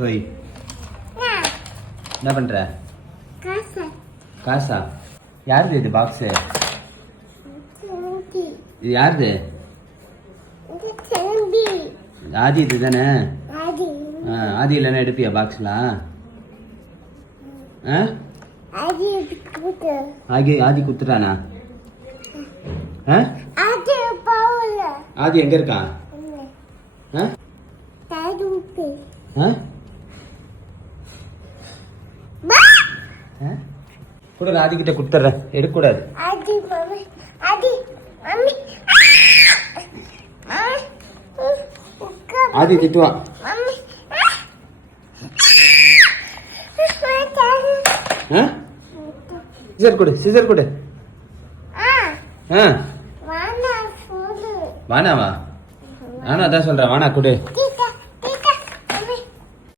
ஓய் என்ன பண்ற? காசா? யாருது இது பாக்ஸு? இது யாருது? ஆதி இது தானே? ஆதி இல்லைன்னா எடுப்பியா பாக்ஸ்லாம்? ஆதி குத்துட்டானா? ஆதி எங்க இருக்கான்? கூட ஆதி கிட்ட குடுத்துறேன், எடுக்கக்கூடாது. ஆதி திட்டுவான். சிசர் கொடு, சிசர் கொடு. வானாவா? நானும் அதான் சொல்றேன், வானா கொடு.